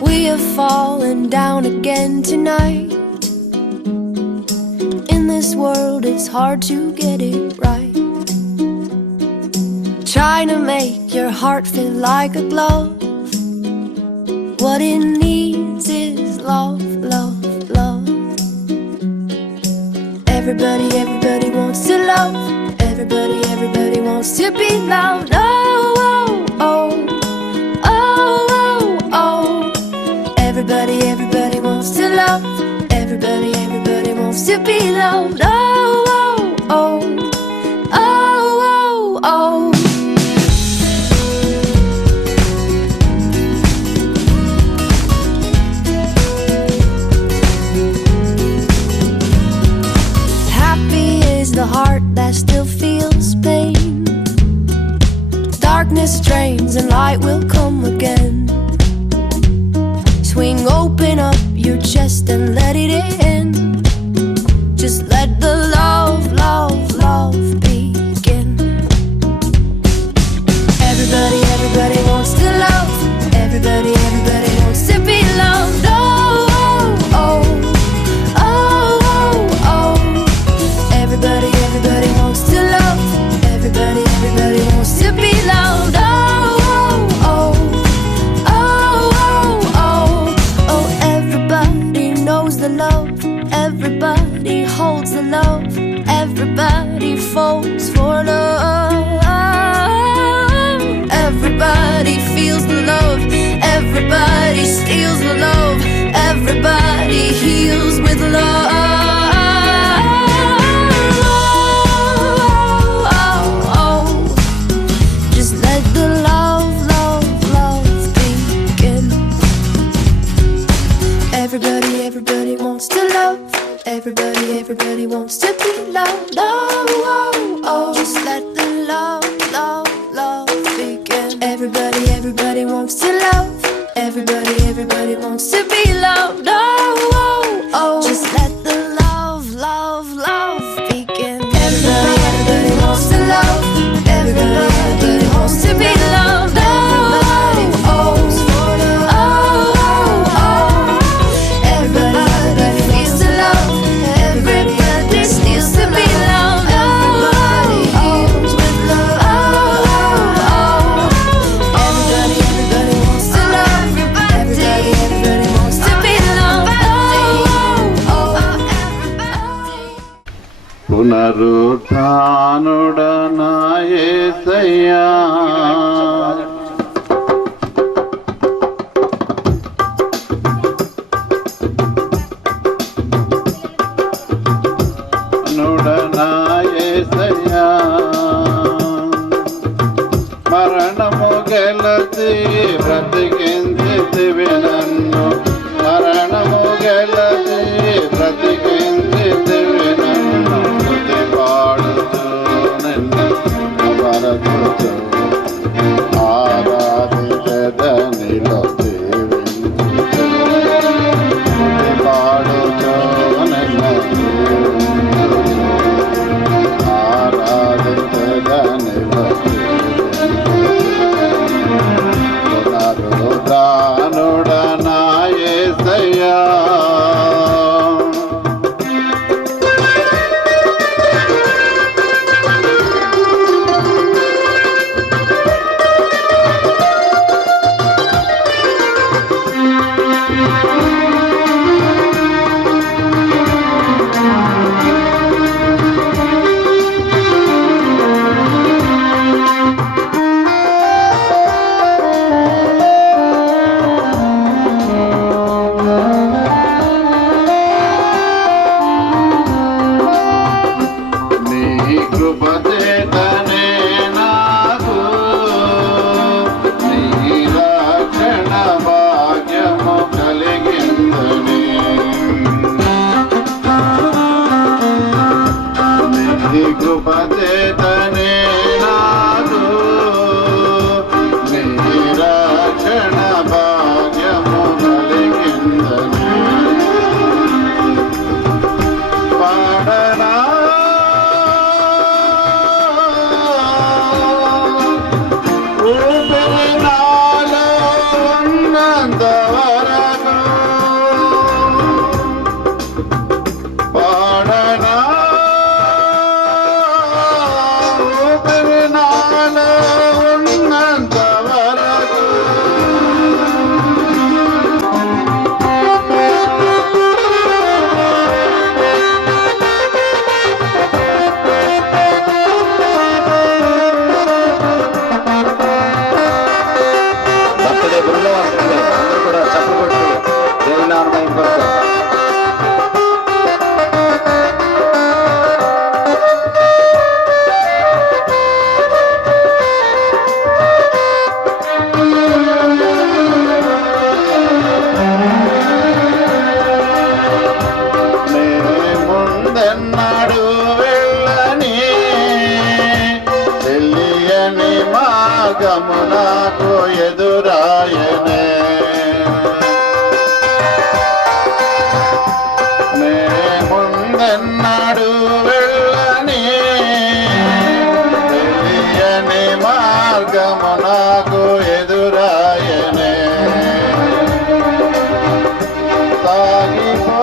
We are falling down again tonight. In this world it's hard to get it right. Trying to make your heart feel like a glove. What it needs is love, love, love. Everybody, everybody wants to love. Everybody, everybody wants to be loved. Oh, oh, wants to be loved. Oh, oh, oh, oh, oh, oh. Happy is the heart that still feels pain. Darkness drains and light will come again. Swing open up your chest and let it in. Just let the love, love, love begin. Everybody, everybody wants to love. Everybody, everybody wants to be loved. Oh, oh, oh, oh, oh, oh. Everybody, everybody wants to love. Everybody, everybody wants to be loved. Oh, oh, oh, oh, oh, oh. Everybody knows the love. Everybody holds the love. Everybody falls for love. Everybody feels the love. Everybody steals the love. Everybody heals with love. Everybody, everybody wants to love. Everybody, everybody wants to be loved. Oh, oh, oh. Just let the love, love, love begin. Everybody, everybody wants to love. Everybody, everybody wants to be loved. Oh, oh, oh. Just let the love, love, love begin. Everybody, everybody wants to love. Everybody, everybody wants to be loved. Everybody falls for love. Oh, oh, oh. Everybody feels the love. Everybody steals to be loved. Everybody heals with love. Oh, oh, oh. Everybody, everybody wants to love. Everybody, everybody wants to be loved. Oh, oh, oh. పునరుత్థానుడా నా యేసయ్యా మరణము గెలచి బ్రతికించితివి నన్ను. మరణము గెలచి బ్రతికించితివి నన్ను. స్తుతి పాడుచు నిన్ను వరచుచు ఆరాధించెదనిలో జీవించుచు. స్తుతి పాడుచు నిన్ను ఆరాధించెదనిలో పునరుత్థానుడా నా యేసయ్యా. నాకు ఎదురాయనే నే ముందెన్నాడు వెళ్ళని తెలియని మార్గము నాకు ఎదురాయనే సాగిపో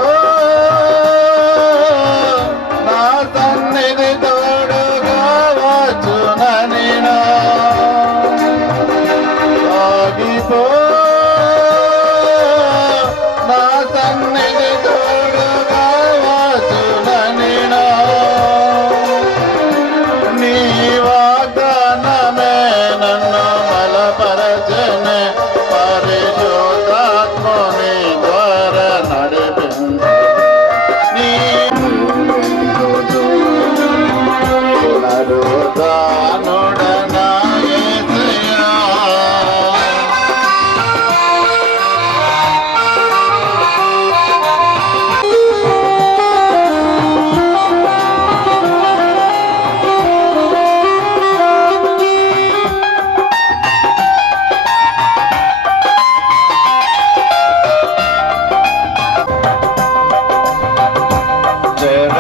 నా సన్నిధి తోడుగా వచ్చునని సాగిపో నా సన్నిధి తోడుగా వచ్చునని నీ వాగ్దానమే నన్ను బలపరచనే పరిశుద్ధాత్మని ద్వారా నడిపించు నీ నరుదానుడనా యేసయ్యా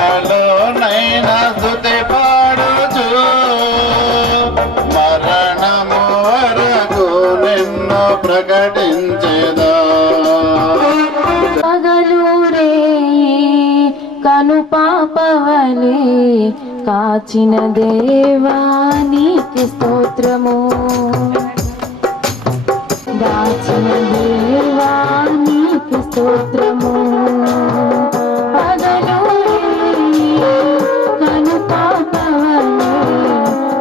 చెరలోనైనా స్తుతి పాడుచు మరణము వరకు నిన్ను ప్రకటించేదా పగలూరే కను పాపవలే కాచిన దేవా నీకి స్తోత్రము దాచిన దేవా నీకి స్తోత్రము పగలూరే కను పాపవలే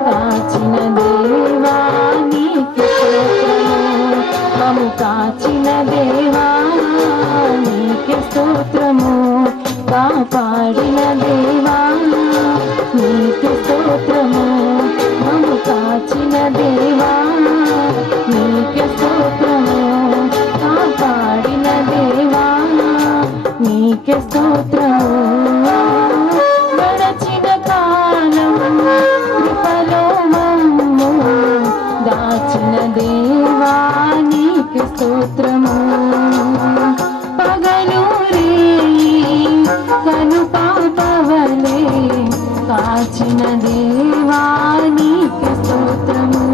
కాచిన దేవా నీకి స్తోత్రము మము కాచిన దేవా నీకే స్తోత్రము కాపాడిన దేవా నీకే స్తోత్రము మము కాచిన దేవా నీకే స్తోత్రము కాపాడిన దేవా నీకే స్తోత్రము గడచిన కాలం కృపలో మమ్ము దాచిన దేవా నీకే స్తోత్రము పగలూరే కను పాపవలే కాచిన దేవా నీకే స్తోత్రము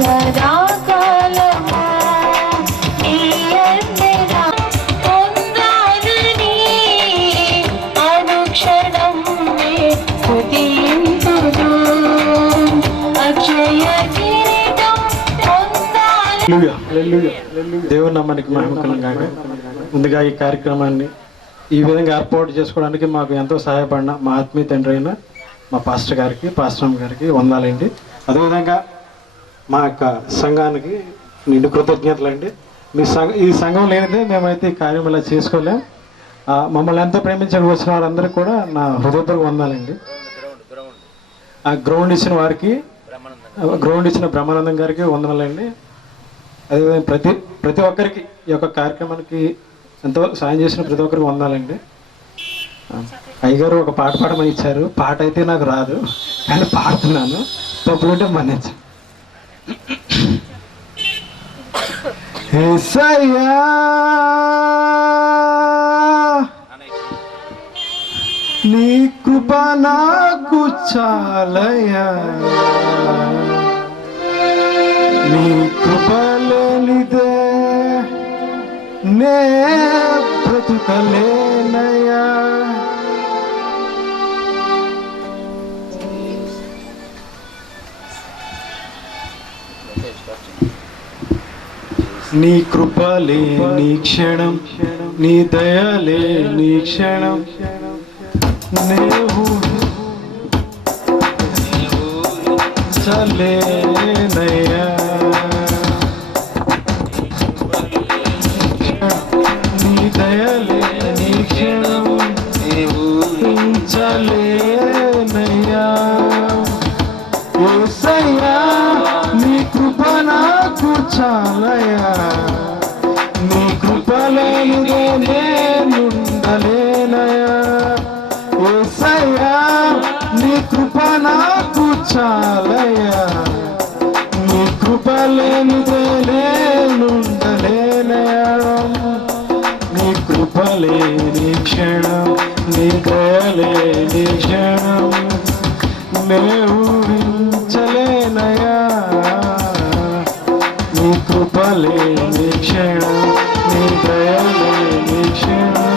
సదాకాలము నీ అండగా పొందాలని అనుక్షణం స్తుతింతును. అక్షయ కిరీటం పొందాలని. హల్లెలూయా, హల్లెలూయా. దేవుని నామానికి మహిమ కలుగుగాక. ముందుగా ఈ కార్యక్రమాన్ని ఈ విధంగా ఏర్పాటు చేసుకోవడానికి మాకు ఎంతో సహాయపడిన మా ఆత్మీయ తండ్రి అయిన మా పాస్టర్ గారికి, పాస్టర్ అమ్మ గారికి వందాలండి. అదేవిధంగా మా యొక్క సంఘానికి నిండు కృతజ్ఞతలండి. ఈ సంఘం లేనిదే మేమైతే ఈ కార్యం ఇలా చేసుకోలేం. మమ్మల్ని ఎంతో ప్రేమించడానికి వచ్చిన వారందరికీ కూడా నా హృదయపూర్వక వందాలండి. ఆ గ్రౌండ్ ఇచ్చిన వారికి, గ్రౌండ్ ఇచ్చిన బ్రహ్మానందం గారికి వందనాలండి. అదేవిధంగా ప్రతి ఒక్కరికి ఈ యొక్క కార్యక్రమానికి ఎంతో సాయం చేసిన ప్రతి ఒక్కరికి వందాలండి. అయ్యగారు ఒక పాట పాడమని ఇచ్చారు. పాట అయితే నాకు రాదు, కానీ పాడుతున్నాను. తప్పులుంటే మన్నించు. యేసయ్యా నీ కృప నాకు చాలయ్యా, నీ కృప లేనిదే నే బ్రతుకలేనయ్యా. నీ కృపలే నీ క్షణం, నీ దయలే నీ క్షణం, చలేనయ్యా. నీ దయలే నీ క్షణం చలేనయ్యా. యేసయ్యా నీ కృప నాకు చాలయ్యా, నీ కృప లేనిదే నేనుండలేనయ్యా. యేసయ్యా నీ కృప నాకు చాలయ్యా, నీ కృప లేనిదే నేనుండలేనయ్యా. నీ కృపలే నీ క్షణం, నీ దయలే నీ క్షణం, నే ఊహించలేనయ్యా. నీ కృపలే నీ క్షణం, నీ దయలే నీ క్షణం,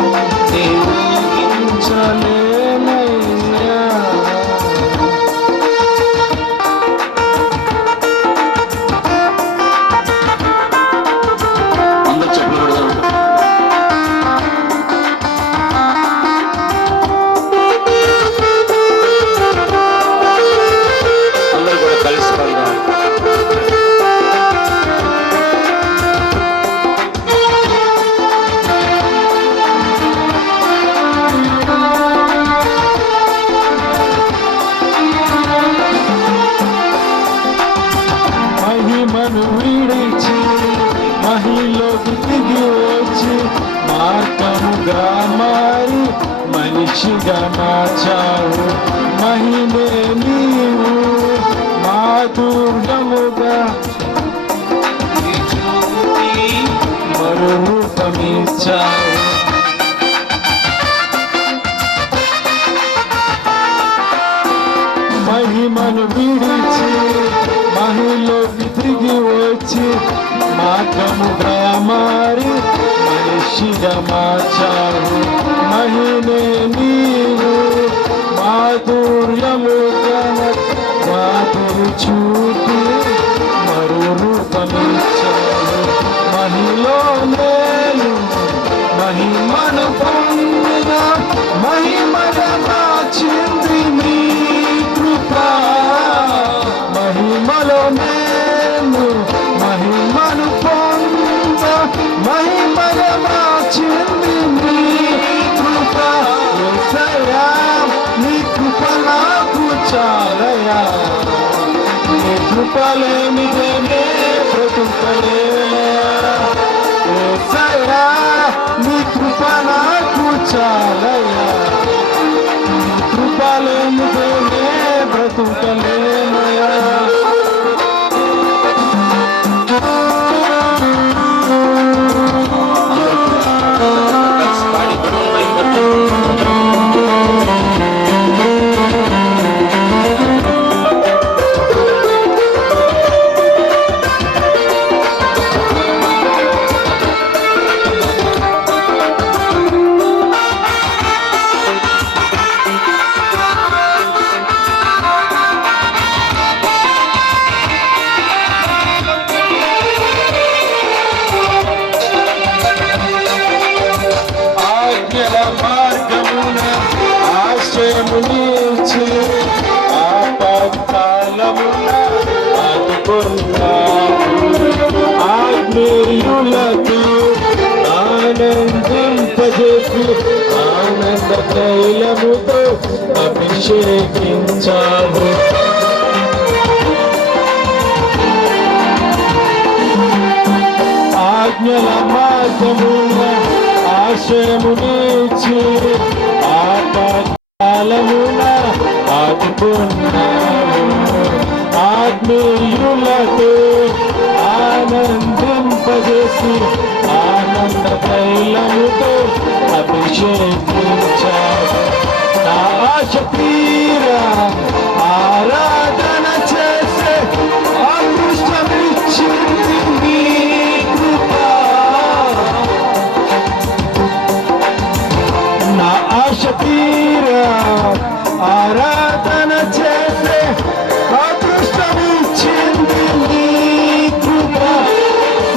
నే ఊహించలేనయ్యా. మహిమను విడిచి మహిలోకి దిగి వచ్చి మార్గముగా మారి మనిషిగా మార్చావు. మహిమే నీవు మాధుర్యముగా మరో రూపమిచ్చావు. మహిమను విడిచి మహిలోకి దిగి వచ్చి మార్గముగా మారి మనిషిగా మార్చావు. మహిమే నీవు మాధుర్యముగా మాధురు చూపి మరో రూపమిచ్చావు. మహిలో నేను మహిమను పొందిన మహిమగా మార్చింది నీ కృప. మహిమలో నేను మహిమను పొంద మహిమగా మార్చింది నీ కృప. యేసయ్యా నీ కృప నాకు చాలయ్యా, నీ కృప లేనిదే నే బ్రతుకలేనయ్యా. యేసయ్యా నీ కృప నాకు చాలయ్యా, నీ కృప లేనిదే నే బ్రతుకలేనయ్యా. ఆత్మీయులతో ఆనందింపజేసి ఆనంద తైలముతో అభిషేకించావు. ఆజ్ఞల మార్గమున ఆశ్రయమునిచ్చి ఆపత్కాలమున ఆదుకున్నావు. ఆత్మీయులతో ఆనందింపజేసి ఆనంద తైలముతో అభిషేకించావు. నా ఆశ తీరా ఆరాధన చేసే అదృష్టమిచ్చింది నీ కృప. నా ఆశ తీరా ఆరాధన చేసే అదృష్టమిచ్చింది నీ కృప.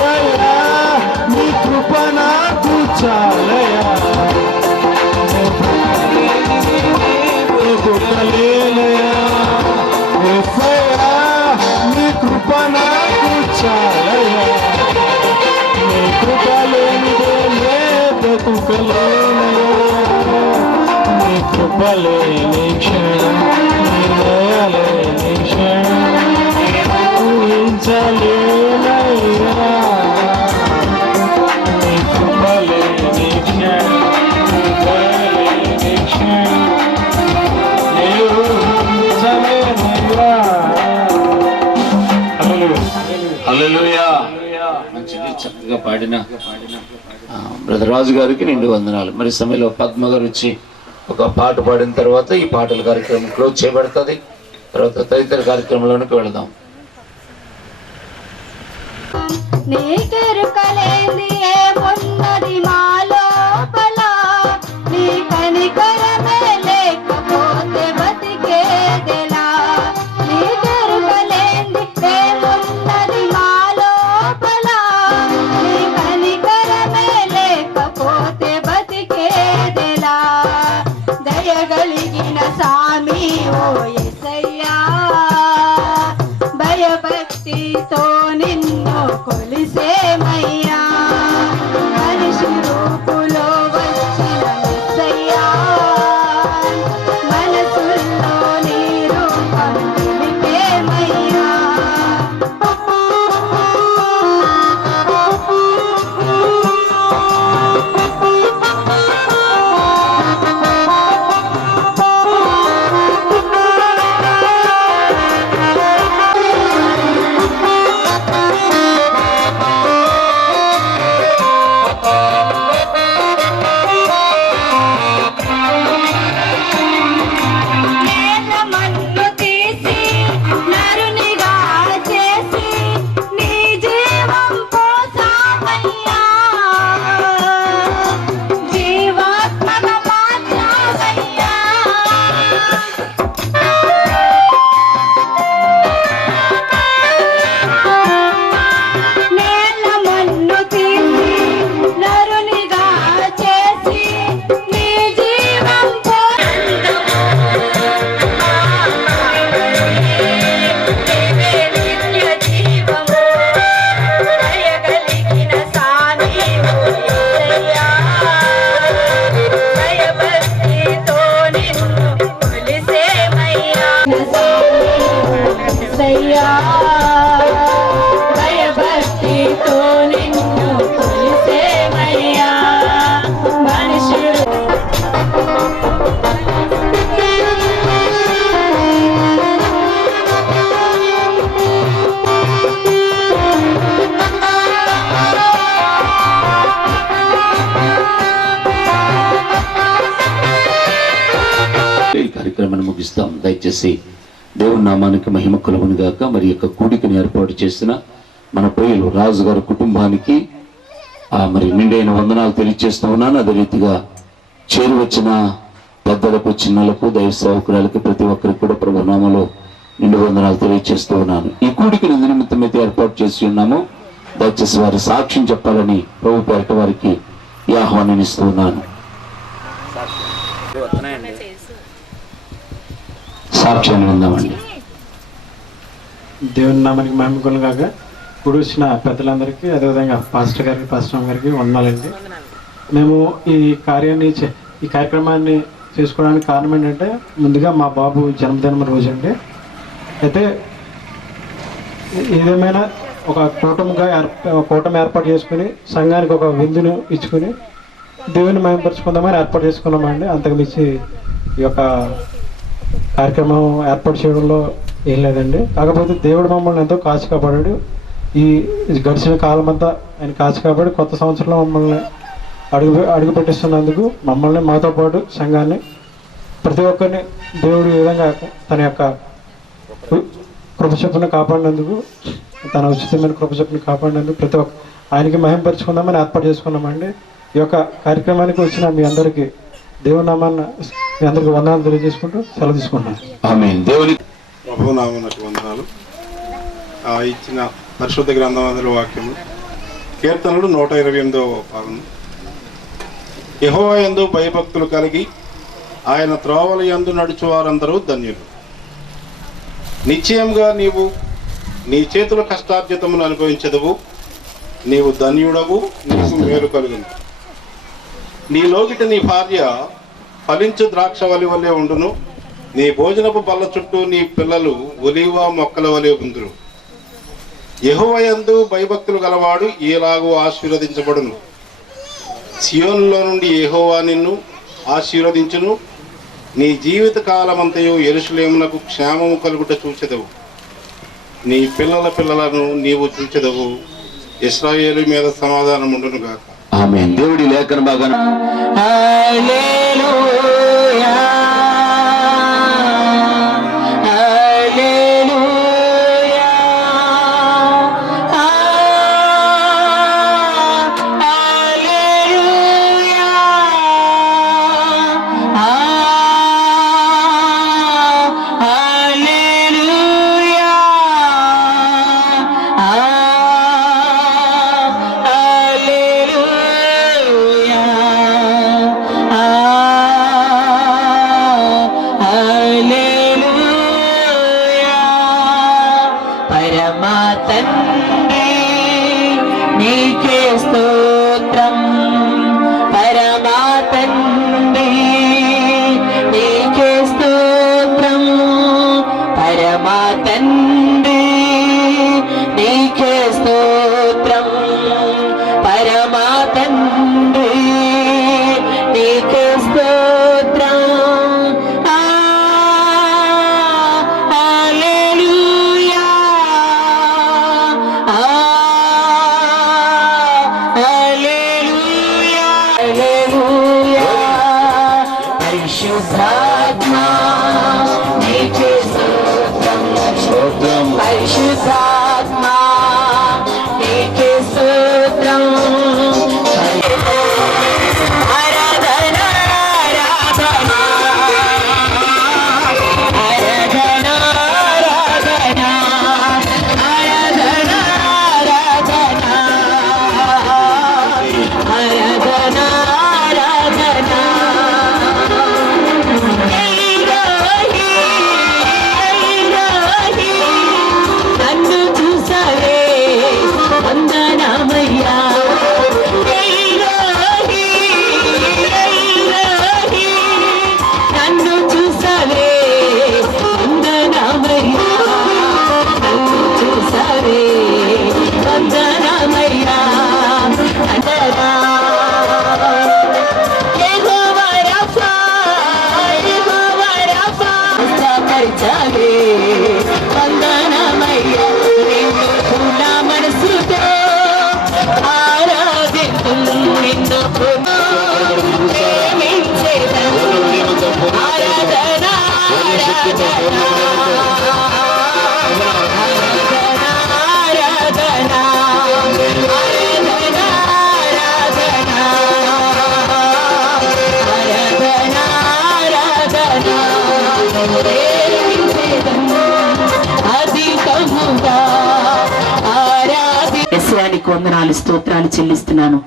దయా నీ కృప నాకు చాలయా. లేనయా యేసయ్యా, నీ కృప నాకు చాలయా. నీ కృప లేనిదే నే బ్రతుకలేనయా. నీ కృప లేని క్షణం, నీ దయ లేని క్షణం ఊహించలేనయ్యా. నీ కృప లేని క్షణం, నీ దయ లేని క్షణం హల్లెలూయా. మంచిది, చక్కగా పాడిన బ్రదర్ రాజు గారికి నిండు వందనాలు. మరి సమయంలో పద్మ గారు వచ్చి ఒక పాట పాడిన తర్వాత ఈ పాటల కార్యక్రమం క్లోజ్ చేయబడుతుంది. తర్వాత తదితర కార్యక్రమంలోనికి వెళదాం. నీకెరుకలేంది ఏమున్నది మా లోపల, నీ కనికరమే లేకపోతే బతికేదెలా. నీకెరుకలేంది ఏమున్నది మా లోపల, నీ కనికరమే లేకపోతే బతికేదెలా. దయగలిగిన సామి ఓ యేసయ్యా, భయభక్తితో నిన్ను కొలిసేమయ్యా. మనిషి రూపులో వచ్చిన యేసయ్యా, మనసుల్లో నీ రూపం నిలిపేమయ్యా. నేల మన్ను తీసి నరునిగా చేసి నీ జీవం పోసావయ్యా. జీవాత్మగా మార్చావయ్యా. నేల మన్ను తీసి నరునిగా చేసి నీ జీవం దయగలిగిన సామి ఓ యేసయ్యా, భయభక్తితో నిన్ను కొలిసేమయ్యా. యేసయ్యా, భయభక్తితో నిన్ను కొలిసేమయ్యా. మనుషులు ఈ కార్యక్రమాన్ని ముగిస్తాం. దయచేసి దేవుని నామానికి మహిమ కలుగును గాక. మరి యొక్క కూడికని ఏర్పాటు చేసిన మన ప్రియులు రాజు గారి కుటుంబానికి మరి నిండైన వందనాలు తెలియజేస్తూ ఉన్నాను. అదే రీతిగా చేరి వచ్చిన పెద్దలకు, చిన్నలకు, దైవ సేవకురాలకి ప్రతి ఒక్కరికి కూడా ప్రభు నామములో నిండు వందనాలు తెలియజేస్తూ ఉన్నాను. ఈ కూడికని నిమిత్తమైతే ఏర్పాటు చేసి ఉన్నాము. దయచేసి వారి సాక్ష్యం చెప్పాలని ప్రభు పేరట వారికి ఈ ఆహ్వానాన్ని ఇస్తూ ఉన్నాను. సాక్ష్యాన్ని విందామండి. దేవుని నామానికి మహిమ కాక ఇప్పుడు వచ్చిన పెద్దలందరికీ అదేవిధంగా పాస్టర్ గారికి పాస్టర్ గారికి వందనాలండి. మేము ఈ కార్యక్రమాన్ని చేసుకోవడానికి కారణం ఏంటంటే ముందుగా మా బాబు జన్మదినం రోజు అండి. అయితే ఏదేమైనా ఒక కూటమి ఏర్పాటు చేసుకుని సంఘానికి ఒక విందును ఇచ్చుకుని దేవుని మహిమపరుచుకుందామని ఏర్పాటు చేసుకున్నామండి. అంతకు మించి ఈ యొక్క కార్యక్రమం ఏర్పాటు చేయడంలో ఏం లేదండి. కాకపోతే దేవుడు మమ్మల్ని ఎంతో కాచి కాపాడాడు. ఈ గడిచిన కాలం అంతా ఆయన కాచి కాపాడి కొత్త సంవత్సరంలో మమ్మల్ని అడుగు పెట్టిస్తున్నందుకు మమ్మల్ని మాతో పాటు సంఘాన్ని ప్రతి ఒక్కరిని దేవుడు ఈ విధంగా తన యొక్క కృపచొప్పును కాపాడినందుకు, తన ఉచితమైన కృపచొప్పును కాపాడినందుకు ప్రతి ఒక్క ఆయనకి మహిమపరుచుకుందామని ఏర్పాటు చేసుకున్నామండి. ఈ యొక్క కార్యక్రమానికి వచ్చిన మీ అందరికీ దేవుని నామాన్ని మీ అందరికీ వందనాలు తెలియజేసుకుంటూ సెలవు తీసుకుంటున్నాను. ప్రభునామమునకు వందనాలు. ఇచ్చిన పరిశుద్ధ గ్రంథం అందులో వాక్యము కీర్తనలు 128వ భాగం. యెహోవా యందు భయభక్తులు కలిగి ఆయన త్రోవల యందు నడుచువారందరూ ధన్యులు. నిశ్చయంగా నీవు నీ చేతుల కష్టార్జితమును అనుభవించదువు. నీవు ధన్యుడవు, నీకు మేలు కలుగును. నీ లోగిట నీ భార్య ఫలించు ద్రాక్షవల్లి వలె ఉండును. నీ భోజనపు బల్ల చుట్టూ నీ పిల్లలు ఒలీవ మొక్కల వలె ఉందురు. యెహోవా యందు భయభక్తులు గలవాడు ఈలాగు ఆశీర్వదించబడును. సియోనులో నుండి యెహోవా నిన్ను ఆశీర్వదించును. నీ జీవిత కాలమంతయు యెరూషలేమునకు క్షేమము కలుగుట చూచెదవు. నీ పిల్లల పిల్లలను నీవు చూచెదవు. ఇశ్రాయేలు మీద సమాధానం ఉండును గాక. ఆమేన్. దేవుడి లేఖన భాగాన హల్లెలూయా హల్లెలూయా హల్లెలూయా హల్లెలూయా పరమా తండ్రి నీకే స్తోత్రం. పరమా తండ్రి నీకే స్తోత్రం. పరమా తండ్రి నీకే స్తోత్రం. పరమా తండ్రి నీకే స్తోత్రం. హల్లెలూయా హల్లెలూయా హల్లెలూయా. పరిశుద్ధాత్మా నీకే స్తోత్రం. పరిశుద్ధాత్మా నీకే స్తోత్రం. ఆరాధన ఆరాధన ఆరాధన ఆరాధన ఆరాధన ఆరాధన ఆరాధన ఎల్లోహి ఎల్లోహి నన్ను చూసావే వందనమయ్యా. ఎల్లోహి ఎల్లోహి నన్ను చూసావే వందనమయ్యా. నన్ను చూసావే వందనమయ్యా. అంటరా యెహోవా రఫా యెహోవా రఫా పరిచావే వందనమయ్యా. నిన్ను పూర్ణ మనసుతో ఆరాధింతును. నిన్ను ప్రేమించేదను. ఆరాధన ఆరాధన ఆరాధన యెహోవానికి వందనాలు స్తోత్రాలు చెల్లిస్తున్నాను.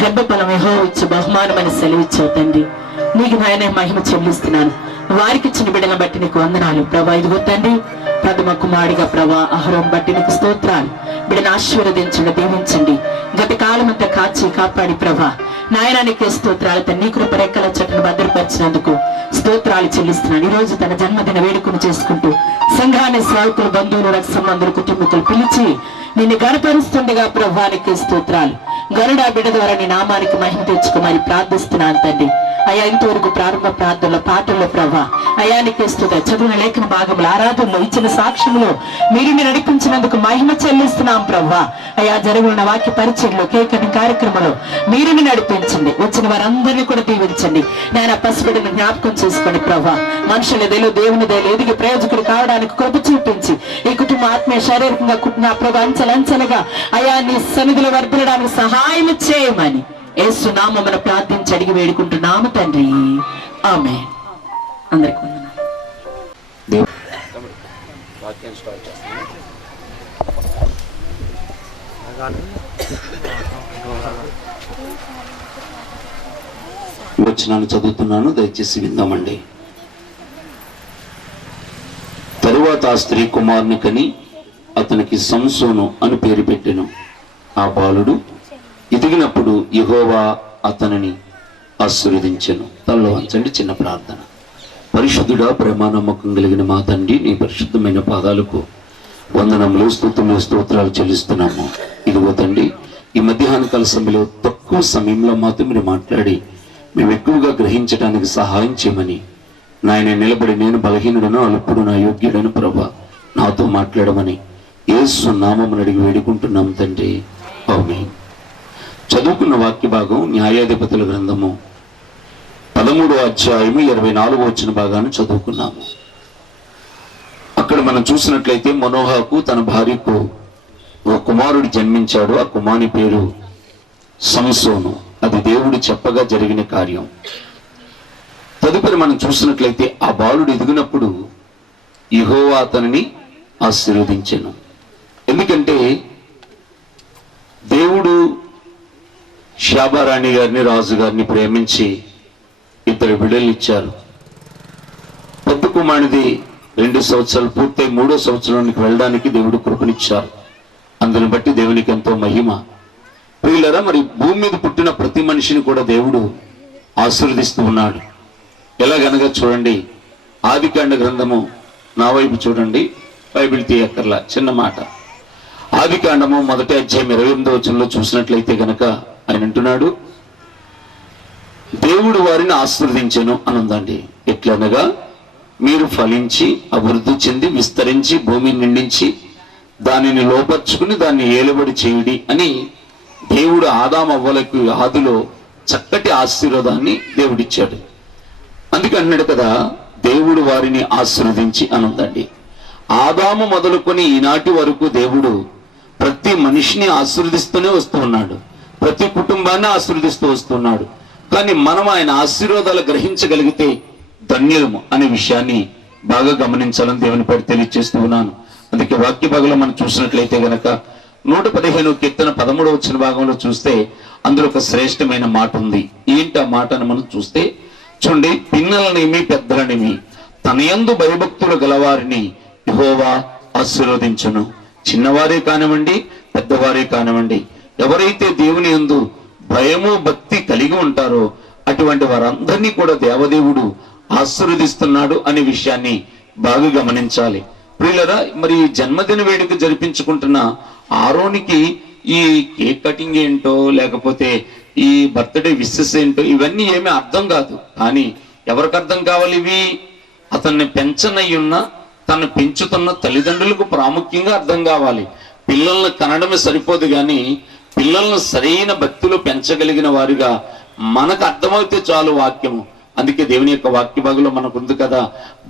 గర్భఫలం యెహోవా ఇచ్చు బహుమానమని సెలవిచ్చావు తండ్రి. నీకు నాయన మహిమ చెల్లిస్తున్నాను. వారికి ఇచ్చిన బిడ్డలను బట్టి నీకు వందనాలు ప్రభా. ఇదిగో తండ్రి ప్రథమ కుమారుడిగా ప్రభా అహరోన్ బట్టి నీకు స్తోత్రాలు. బిడ్డను ఆశీర్వదించండి, దీవించండి. గత కాలం అంతా కాచి కాపాడి ప్రభా నాయనానికి స్తోత్రాలు. నీ కృప రెక్కల చెట్టును భద్రపరిచినందుకు స్తోత్రాలు చెల్లిస్తున్నాను. ఈ రోజు తన జన్మదిన వేడుకను చేసుకుంటూ సంఘాన్ని సేవకులు, బంధువులు, రక్త సంబంధులు, కుటుంబకులు పిలిచి నిన్ను గణపరుస్తుండగా ప్రభానికి స్తోత్రాలు. గరుడా బిడ్డ ద్వారా నీ నామానికి మహిమ తెచ్చుకోమని ప్రార్థిస్తున్నాను తండ్రి. అయా ఇంతవరకు ప్రారంభ ప్రార్థనలో, పాటల్లో ప్రభా అయానికి స్తోత్రం, చదువుల లేఖన భాగంలో, ఆరాధనలో ఇచ్చిన సాక్ష్యంలో మీరు నడిపించినందుకు మహిమ చెల్లిస్తున్నాం ప్రభా. అయా జరుగుతున్న వాక్య పరిచయంలో, కేకని కార్యక్రమంలో మీరు నడిపించండి. వచ్చిన వారందరినీ కూడా దీవించండి. నేను పసిబిడ్డను జ్ఞాపకం చేసుకోండి ప్రభా. మనుషులదేలో దేవునిదేలో ఎదిగి ప్రయోజకుడు కావడానికి కృప చూపించి ఈ కుటుంబ ఆత్మీయ శారీరకంగా నా ప్రభు అంచెలంచెలుగా అయా నీ సన్నిధిలో వర్ధిల్లడానికి సహాయం చేయమని యేసు నామమున ప్రార్థించి అడిగి వేడుకుంటున్నాము తండ్రి. ఆమేన్. అందరికీ వందనాలు. వచనాన్ని చదువుతున్నాను, దయచేసి విందామండి. తరువాత ఆ స్త్రీ కుమారుని కని అతనికి సంసోను అని పేరు పెట్టెను. ఆ బాలుడు ఎదిగినప్పుడు యెహోవా అతనిని ఆశీర్వదించెను. తలలో వంచండి, చిన్న ప్రార్థన. పరిశుద్ధుడా, ప్రేమ నమ్మకం కలిగిన మా తండ్రి, నీ పరిశుద్ధమైన పాదాలకు వందనములు, స్తుతులు, స్తోత్రాలు చెల్లిస్తున్నాము. ఇదిగో తండ్రి, ఈ మధ్యాహ్న కాల సమయంలో తక్కువ సమయంలో మాతో మీరు మాట్లాడి మేము ఎక్కువగా గ్రహించడానికి సహాయం చేయమని నాయన నిలబడి, నేను బలహీనుడను, అల్పుడు, నా యోగ్యుడను ప్రభా, నాతో మాట్లాడమని యేసు నామమున అడిగి వేడుకుంటున్నాం తండ్రి. ఆమేన్. చదువుకున్న వాక్య భాగం న్యాయాధిపతుల గ్రంథము 13వ అధ్యాయము 24వ వచన భాగాన్ని చదువుకున్నాము. అక్కడ మనం చూసినట్లయితే మనోహకు తన భార్యకు ఒక కుమారుడు జన్మించాడు. ఆ కుమారుని పేరు సంసోను. అది దేవుడు చెప్పగా జరిగిన కార్యం. తదుపరి మనం చూసినట్లయితే ఆ బాలుడు ఎదిగినప్పుడు యెహోవా అతనిని ఆశీర్వదించెను. ఎందుకంటే దేవుడు షాబారాణి గారిని, రాజు గారిని ప్రేమించి ఇద్దరు బిడ్డలు ఇచ్చారు. పెద్ద కుమారుడిది 2 సంవత్సరాలు పూర్తయి 3వ సంవత్సరానికి వెళ్ళడానికి దేవుడు కృపనిచ్చారు. అందుని బట్టి దేవునికి ఎంతో మహిమ. ప్రియులారా, మరి భూమి మీద పుట్టిన ప్రతి మనిషిని కూడా దేవుడు ఆశీర్వదిస్తూ ఉన్నాడు. ఎలాగనగా చూడండి, ఆదికాండ గ్రంథము, నా వైపు చూడండి, బైబిల్ తీయక్కర్లా, చిన్న మాట. ఆదికాండము 1వ అధ్యాయం 28వ వచనంలో చూసినట్లయితే గనక ఆయన అంటున్నాడు, దేవుడు వారిని ఆశీర్వదించెను అని ఉందండి. ఎట్లనగా మీరు ఫలించి అభివృద్ధి చెంది విస్తరించి భూమిని నిండించి దానిని లోపర్చుకుని దాన్ని ఏలుబడి చేయుడి అని దేవుడు ఆదాము అవ్వలకు ఆదిలో చక్కటి ఆశీర్వాదాన్ని దేవుడిచ్చాడు. అందుకే అన్నాడు కదా, దేవుడు వారిని ఆశీర్వదించి అని ఉందండి. ఆదాము మొదలుకొని ఈనాటి వరకు దేవుడు ప్రతి మనిషిని ఆశీర్వదిస్తూనే వస్తూ ఉన్నాడు. ప్రతి కుటుంబాన్ని ఆశీర్వదిస్తూ వస్తున్నాడు. కానీ మనం ఆయన ఆశీర్వాదాలు గ్రహించగలిగితే ధన్యులము అనే విషయాన్ని బాగా గమనించాలని దేవుని పేరు తెలియజేస్తూ ఉన్నాను. అందుకే వాక్య భాగంలో మనం చూసినట్లయితే గనక 115వ కీర్తన 13వ వచన భాగంలో చూస్తే అందులో ఒక శ్రేష్టమైన మాట ఉంది. ఏంటి ఆ మాటను మనం చూస్తే చూడండి, పిన్నలనేమి పెద్దలనేమి తన యందు భయభక్తులు గలవారిని యెహోవా ఆశీర్వదించును. చిన్నవారే కానివ్వండి, పెద్దవారే కానివ్వండి, ఎవరైతే దేవుని యందు భయము భక్తి కలిగి ఉంటారో అటువంటి వారందరినీ కూడా దేవదేవుడు ఆశీర్వదిస్తున్నాడు అనే విషయాన్ని బాగా గమనించాలి. ప్రియులరా, మరి జన్మదిన వేడుక జరిపించుకుంటున్న ఆరోనికి ఈ కేక్ కటింగ్ ఏంటో లేకపోతే ఈ బర్త్డే విషెస్ ఏంటో ఇవన్నీ ఏమీ అర్థం కాదు. కానీ ఎవరికి అర్థం కావాలి? ఇవి అతన్ని పెంచనయ్యున్న, తను పెంచుతున్న తల్లిదండ్రులకు ప్రాముఖ్యంగా అర్థం కావాలి. పిల్లల్ని కనడమే సరిపోదు, కానీ పిల్లలను సరైన భక్తిలో పెంచగలిగిన వారిగా మనకు అర్థమైతే చాలు వాక్యము. అందుకే దేవుని యొక్క వాక్య భాగంలో మనకు ఉంది కదా,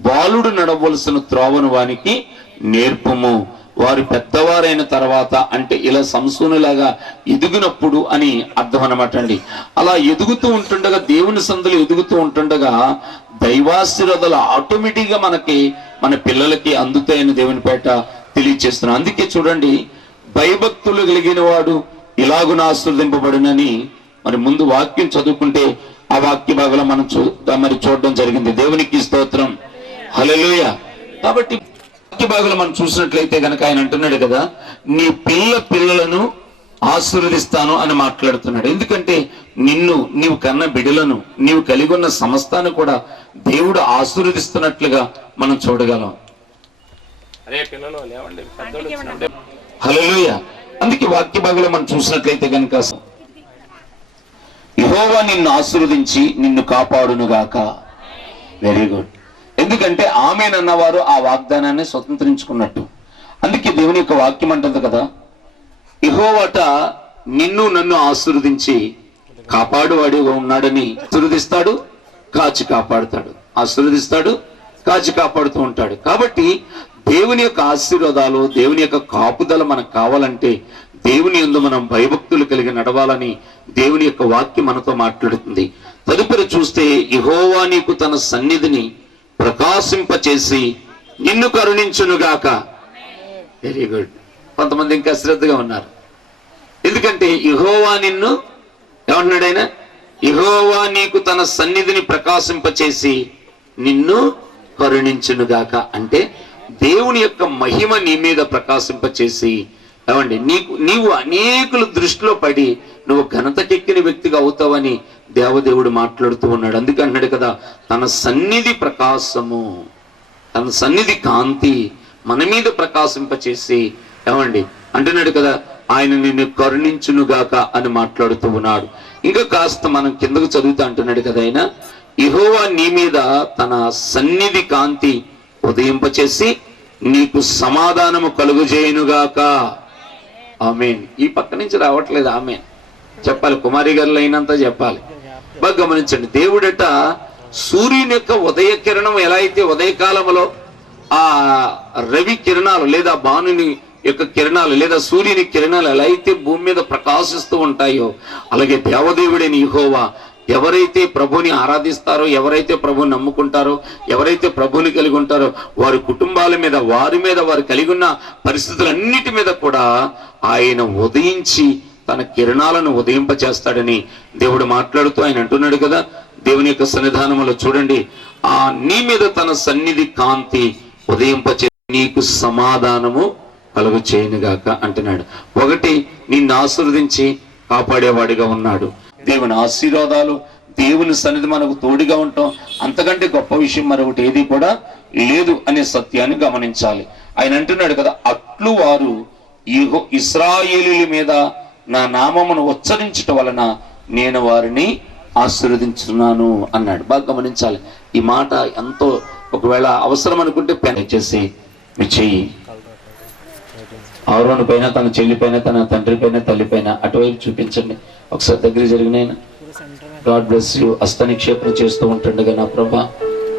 బాలుడు నడవలసిన త్రోవను వానికి నేర్పము, వారు పెద్దవారైన తర్వాత, అంటే ఇలా సంసోనులాగా ఎదిగినప్పుడు అని అర్థం అన్నమాట అండి. అలా ఎదుగుతూ ఉంటుండగా, దేవుని సందులు ఎదుగుతూ ఉంటుండగా దైవాశీర్వాదాలు ఆటోమేటిక్గా మనకి మన పిల్లలకి అందుతాయని దేవుని పేట తెలియచేస్తున్నాం. అందుకే చూడండి, భయభక్తులు కలిగిన వాడు ఇలాగున ఆశీర్వదింపబడునని మరి ముందు వాక్యం చదువుకుంటే ఆ వాక్య భాగంలో మనం చూడడం జరిగింది. దేవునికి స్తోత్రం, హల్లెలూయా. కాబట్టి భాగంలో మనం చూసినట్లయితే గనక ఆయన అంటున్నాడు కదా, నీ పిల్లలను ఆశీర్వదిస్తాను అని మాట్లాడుతున్నాడు. ఎందుకంటే నీవు కన్న బిడ్డలను, నీవు కలిగి ఉన్న సమస్తాన్ని కూడా దేవుడు ఆశీర్వదిస్తున్నట్లుగా మనం చూడగలం. హల్లెలూయా. అందుకే వాక్య భాగంలో మనం చూసినట్లయితే కనుక, యెహోవా నిన్ను ఆశీర్వదించి నిన్ను కాపాడునుగాక. Very good. ఎందుకంటే ఆమేన్ అన్నవారు ఆ వాగ్దానాన్ని స్వతంత్రించుకున్నట్టు. అందుకే దేవుని యొక్క వాక్యం అంటుంది కదా, యెహోవాట నిన్ను నన్ను ఆశీర్వదించి కాపాడువాడిగా ఉన్నాడని ఆశీర్వదిస్తాడు, కాచి కాపాడుతాడు. ఆశీర్వదిస్తాడు, కాచి కాపాడుతూ ఉంటాడు. కాబట్టి దేవుని యొక్క ఆశీర్వాదాలు, దేవుని యొక్క కాపుదల మనకు కావాలంటే దేవుని యందు మనం భయభక్తులు కలిగి నడవాలని దేవుని యొక్క వాక్యం మనతో మాట్లాడుతుంది. తదుపరి చూస్తే, యెహోవా నీకు తన సన్నిధిని ప్రకాశింపచేసి నిన్ను కరుణించునుగాక. Very good. కొంతమంది ఇంకా శ్రద్ధగా ఉన్నారు. ఎందుకంటే యెహోవా నిన్ను ఏమంటున్నాడు ఆయన? యెహోవా నీకు తన సన్నిధిని ప్రకాశింపచేసి నిన్ను కరుణించునుగాక. అంటే దేవుని యొక్క మహిమ నీ మీద ప్రకాశింపచేసి, ఏమండి, నీవు అనేకుల దృష్టిలో పడి నువ్వు ఘనతకెక్కిన వ్యక్తిగా అవుతావని దేవదేవుడు మాట్లాడుతూ ఉన్నాడు. అందుకే అన్నాడు కదా, తన సన్నిధి ప్రకాశము, తన సన్నిధి కాంతి మన మీద ప్రకాశింపచేసి, ఏమండి అంటున్నాడు కదా, ఆయన నిన్ను కరుణించునుగాక అని మాట్లాడుతూ ఉన్నాడు. ఇంకా కాస్త మనం కిందకు చదువుతూ అంటున్నాడు కదా ఆయన, యెహోవా నీ మీద తన సన్నిధి కాంతి ఉదయింపచేసి నీకు సమాధానము కలుగుజేయునుగాక. ఆమేన్. ఈ పక్క నుంచి రావట్లేదు ఆమేన్. చెప్పాలి, కుమారి గారులు అయినంత చెప్పాలి. బాగా గమనించండి. దేవుడట సూర్యుని యొక్క ఉదయ కిరణం ఎలా అయితే ఉదయకాలంలో ఆ రవి కిరణాలు లేదా భానుని యొక్క కిరణాలు లేదా సూర్యుని కిరణాలు ఎలా అయితే భూమి మీద ప్రకాశిస్తూ ఉంటాయో, అలాగే దేవదేవుడైన యెహోవా ఎవరైతే ప్రభుని ఆరాధిస్తారో, ఎవరైతే ప్రభుని నమ్ముకుంటారో, ఎవరైతే ప్రభుని కలిగి ఉంటారో వారి కుటుంబాల మీద, వారు కలిగి ఉన్న పరిస్థితులన్నిటి మీద కూడా ఆయన ఉదయించి తన కిరణాలను ఉదయింపచేస్తాడని దేవుడు మాట్లాడుతూ ఆయన అంటున్నాడు కదా, దేవుని యొక్క సన్నిధానంలో చూడండి, నీ మీద తన సన్నిధి కాంతి ఉదయింపచే నీకు సమాధానము కలుగు చేయనుగాక అంటున్నాడు. ఒకటి, నిన్ను ఆశీర్వదించి కాపాడేవాడిగా ఉన్నాడు. దేవుని ఆశీర్వాదాలు, దేవుని సన్నిధి మనకు తోడుగా ఉంటాం, అంతకంటే గొప్ప విషయం మరొకటి ఏది కూడా లేదు అనే సత్యాన్ని గమనించాలి. ఆయన అంటున్నాడు కదా, అట్లు వారు ఇశ్రాయేలీయుల మీద నా నామమును ఉచ్చరించటం వలన నేను వారిని ఆశీర్వదించున్నాను అన్నాడు. బాగా గమనించాలి. ఈ మాట ఎంతో, ఒకవేళ అవసరం అనుకుంటే పెన్ చేసి మీ చెయ్యి ఆరోను పైన, తన చెల్లి పైన, తన తండ్రి పైన, తల్లి పైన అటువైపు చూపించండి. ఒకసారి దగ్గర జరిగినాయన. God bless you. హస్తనిక్షేపణ చేస్తూ ఉంటుండగా నా ప్రభా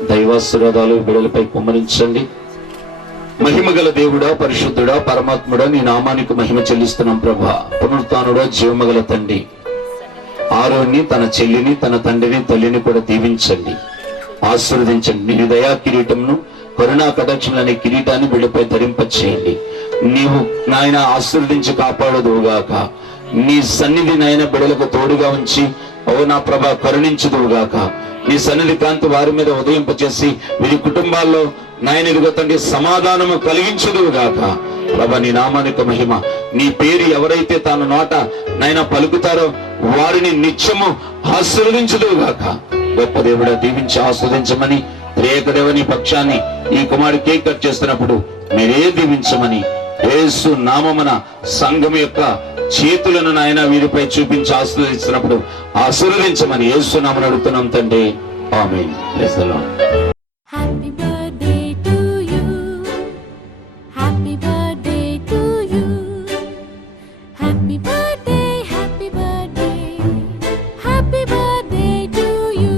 దైవాశీర్వాదాలు బిడ్డలపై కుమ్మరించండి. మహిమగల దేవుడా, పరిశుద్ధుడా, పరమాత్ముడా, నీ నామానికి మహిమ చెల్లిస్తున్నాం ప్రభా. పునరుత్థానుడా, జీవమగల తండ్రి, ఆరోన్ని, తన చెల్లిని, తన తండ్రిని, తల్లిని కూడా దీవించండి, ఆశీర్వదించండి. నీ దయా కిరీటంను, కరుణా కటాక్షములు అనే కిరీటాన్ని బిడ్డపై ధరింపచేయండి. నీవు నాయన ఆశీర్వదించి కాపాడదువుగాక. నీ సన్నిధి నాయన బిడ్డలకు తోడుగా ఉంచి, ఓ నా ప్రభా కరుణించుదువుగాక. నీ సన్నిధి కాంతి వారి మీద ఉదయింపచేసి వీరి కుటుంబాల్లో నాయన ఇదిగో తండ్రి సమాధానము కలిగించుదువుగాక. ప్రభా నీ నామానికి మహిమ. నీ పేరు ఎవరైతే తన నోట నాయన పలుకుతారో వారిని నిత్యము ఆశీర్వదించుదువుగాక. గొప్ప దేవుడా, దీవించి ఆస్వాదించమని, త్రియేకదేవుని పక్షాన్ని ఈ కుమారుడు కేక్ కట్ చేస్తున్నప్పుడు మీరే దీవించమని, యేసు నామమున సంఘం యొక్క చేతులను నాయన వీరిపై చూపించి ఆశీర్వదించినప్పుడు ఆశీర్వదించమని యేసు నామమున అడుగుతున్నాం తండ్రి. ఆమేన్. Praise the Lord. Happy birthday to you. Happy birthday to you. Happy birthday, happy birthday. Happy birthday to you.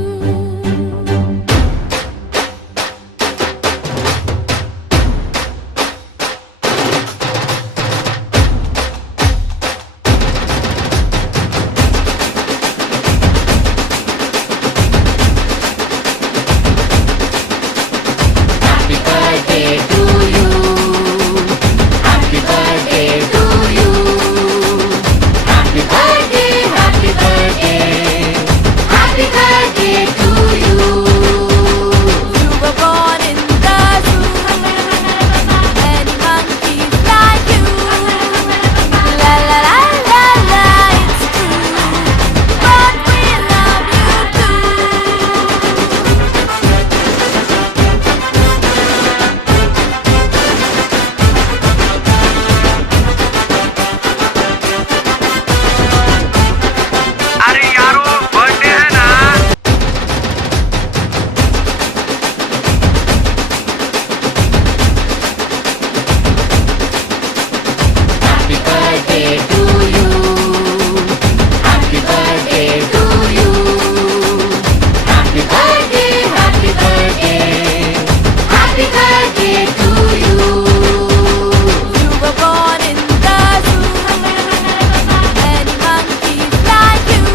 birthday to you. Happy birthday to you. Happy birthday, happy birthday. Happy birthday to you. You were born in the zoo. Many monkeys like you.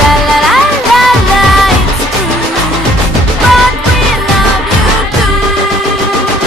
La la la la la, it's true. But we love you too.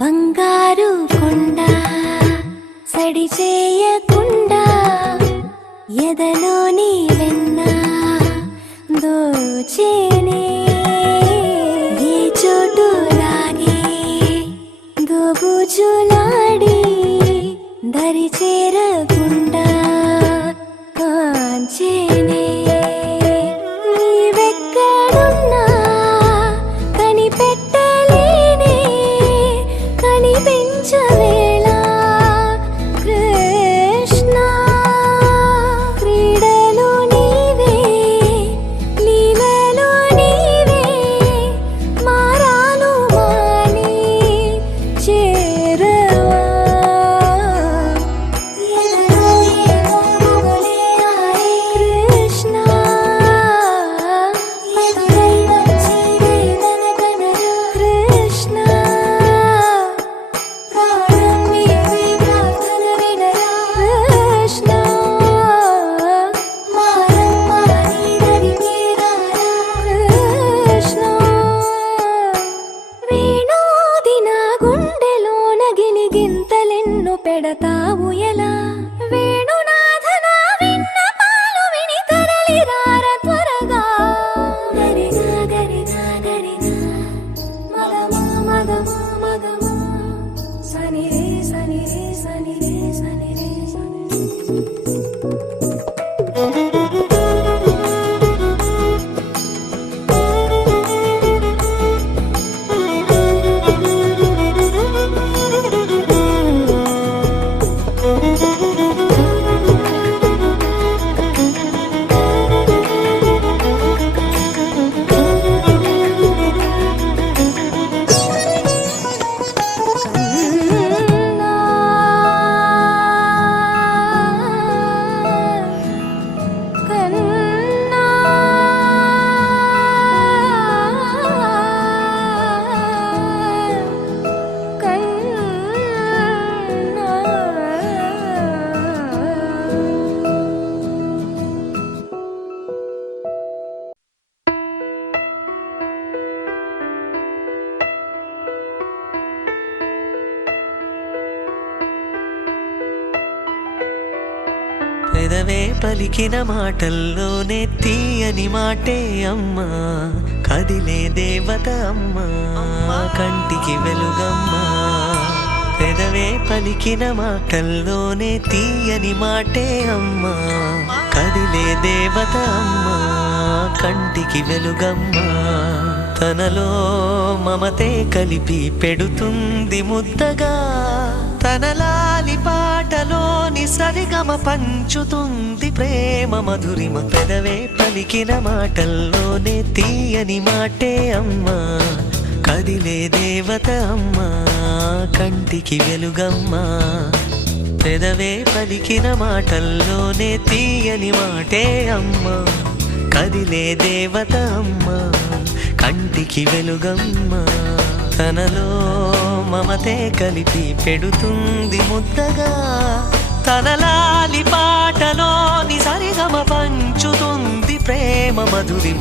బంగారు కొండ సడి చేయకుండా ఎదలోని వెన్న దోచేనే ఏ చోటు లాగే దోబుజులాడి దరి చేరకుండా కాంచేనే నీవెక్కడున్నా కనిపెట్టలేనే కనిపించవేళ కృష్ణ క్రీడలు నీవే లీలలు నీవే మారాను మాని చేరవా పెదవే పలికిన మాటల్లోనే తీయని మాటే అమ్మా, కదిలే దేవత అమ్మా, కంటికి వెలుగమ్మా. పెదవే పలికిన మాటల్లోనే తీయని మాటే అమ్మా, కదిలే దేవత అమ్మా, కంటికి వెలుగమ్మా. తనలో మమతే కలిపి పెడుతుంది ముద్దగా, తన లాలి పాటలోని సరిగమ పంచుతుంది ప్రేమ మధురిమ. పెదవే పలికిన మాటల్లోనే తీయని మాటే అమ్మా, కదిలే దేవత అమ్మా, కంటికి వెలుగమ్మా. పెదవే పలికిన మాటల్లోనే తీయని మాటే అమ్మా, కదిలే దేవత అమ్మా, కంటికి వెలుగమ్మా. తనలో మమతే కలిపి పెడుతుంది ముద్దగా, తన లాలి పాటలోని సరిగమ పంచుతుంది ప్రేమ మధురిమ.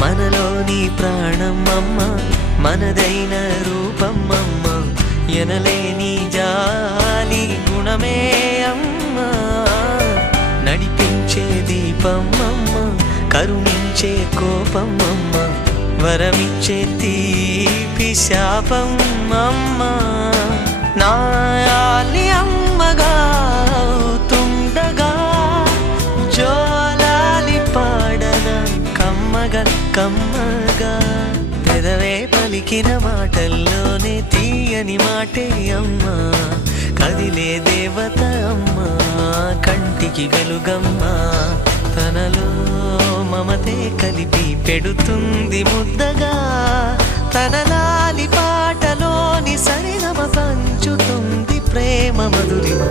మనలోని ప్రాణం అమ్మ, మనదైన రూపం అమ్మ, ఎనలేని జాలి గుణమే అమ్మ. నడిపించే దీపం అమ్మ, కరుణించే కోపం అమ్మ, వరమిచ్చే తీపి శాపం అమ్మ. నాయాలి అమ్మగా అవుతుండగా, జోలాలి పాడన కమ్మగా కమ్మగా. పెదవే పలికిన మాటల్లోనే తీయని మాటే అమ్మా, కదిలే దేవత అమ్మా, కంటికి వెలుగమ్మా. తనలో మమతే కలిపి పెడుతుంది ముద్దగా, తన లాలి పాటలోని సరిగమ పంచుతుంది ప్రేమ మధురిమ.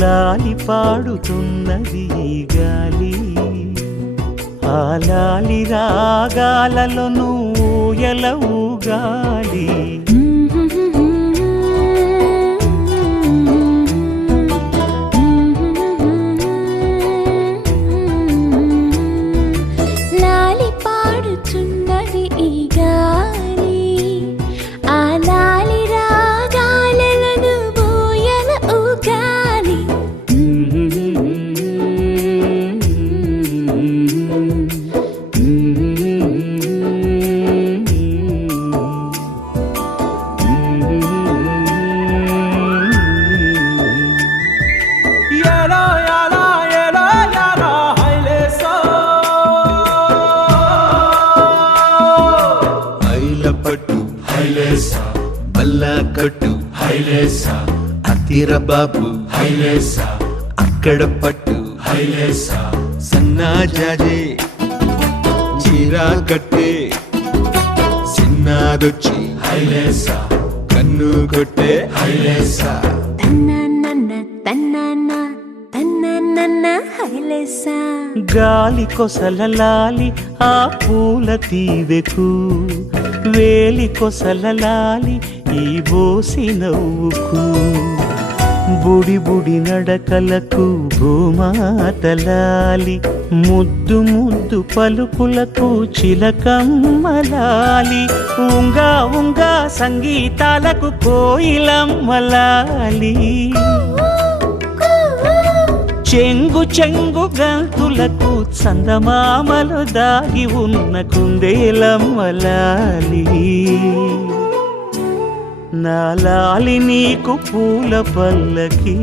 లాలి పాడుతున్నది ఈ గాలి, ఆ లాలి రాగాలలో నువ్వు ఎలవుగాలి. లాలి పాడుతున్నది ఈ గాలి, ఆ హైలేసా అతిర బాబు హైలేసా అక్కడ పట్టు హైలేసా సన్నా జాజే చీరా కట్టే సిన్నాదొచ్చి హైలేసా కన్ను కొట్టే హైలేసా గాలి కొసలలాలి ఆ పూల తీవెకు వేలి కొసలలాలి ఈ బోసి నవ్వుకు బుడి బుడి నడకలకు భూమాతలాలి ముద్దు ముద్దు పలుకులకు చిలకమ్మలాలి ఉంగా ఉంగా సంగీతాలకు కోయిలమ్మలాలి చెంగు చెంగు గంతులకు చందమామలు దాగి ఉన్న కుందేలమ్మలాలి నా లాలి నీకు పూల పల్లకి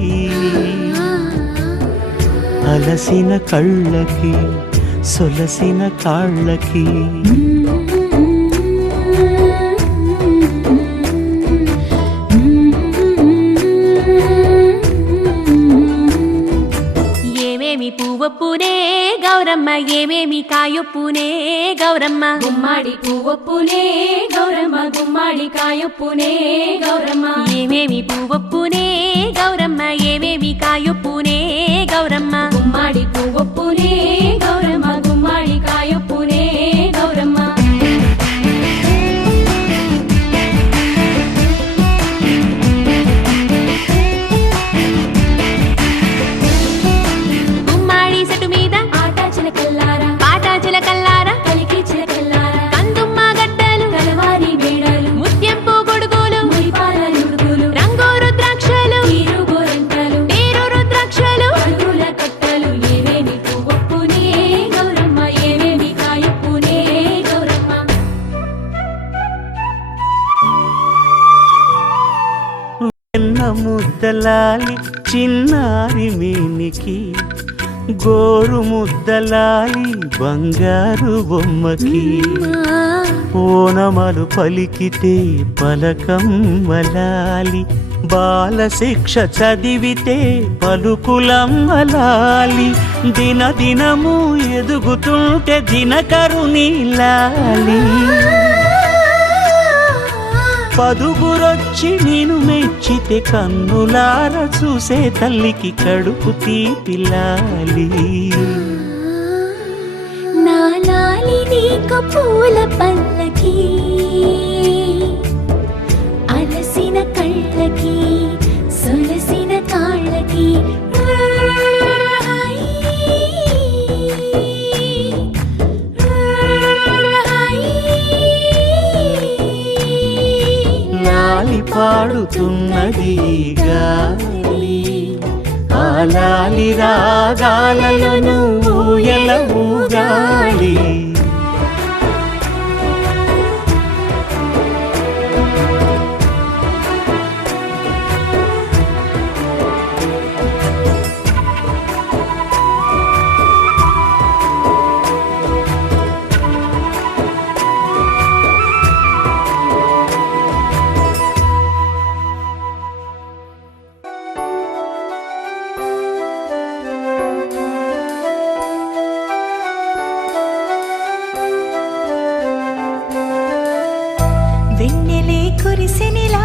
అలసిన కళ్ళకి సొలసిన కాళ్ళకి పువ్వొప్పునే గౌరమ్మ ఏమేమి కాయొప్పునే గౌరమ్మ గుమ్మాడి పువ్వొప్పునే గౌరమ్మ గుమ్మాడి కాయొప్పునే గౌరమ్మ ఏమేమి పువ్వొప్పునే గౌరమ్మ ఏమేమి కాయొప్పునే గౌరమ్మ గుమ్మాడి పువ్వొప్పునే గౌరమ్మ గుమ్మాడి కాయొప్పునే గౌరమ్మ ముద్దలాలి చిన్నారి మీనికి గోరు ముద్దలాలి బంగారు బొమ్మకి ఓనమలు పలికితే పలకమ్మలాలి బాల శిక్ష చదివితే పలుకులమ్మలాలి దిన దినము ఎదుగుతుంటే దినకరుని లాలి పదుగురొచ్చి నేను మెచ్చితే కన్నులార చూసే తల్లికి కడుపు తీపిలాలి నా లాలి నీకు పూల పల్లకి అలసిన కళ్ళకి సొలసిన కాళ్ళకి పాడుతున్నది గాలి ఆ లాలి రాగాలలో నువ్వు ఎలా ఊగాలి వెన్నెలే కురిసెనిలా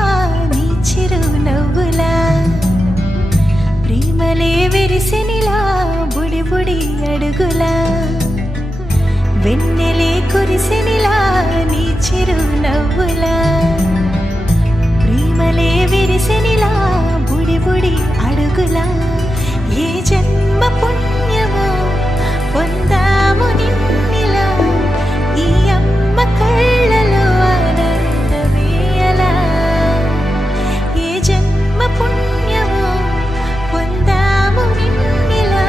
నీ చిరు నవ్వులా ప్రేమలే విరిసెనిలా బుడి బుడి అడుగులా వెన్నెలే కురిసెనిలా నీ చిరు నవ్వులా ప్రేమలే విరిసెనిలా బుడి బుడి అడుగులా ఏ జన్మ పుణ్యమో పొందాము నిన్నిలా ఈ అమ్మ కళ్ళలో పుణ్యమో పొందాము నిన్నిలా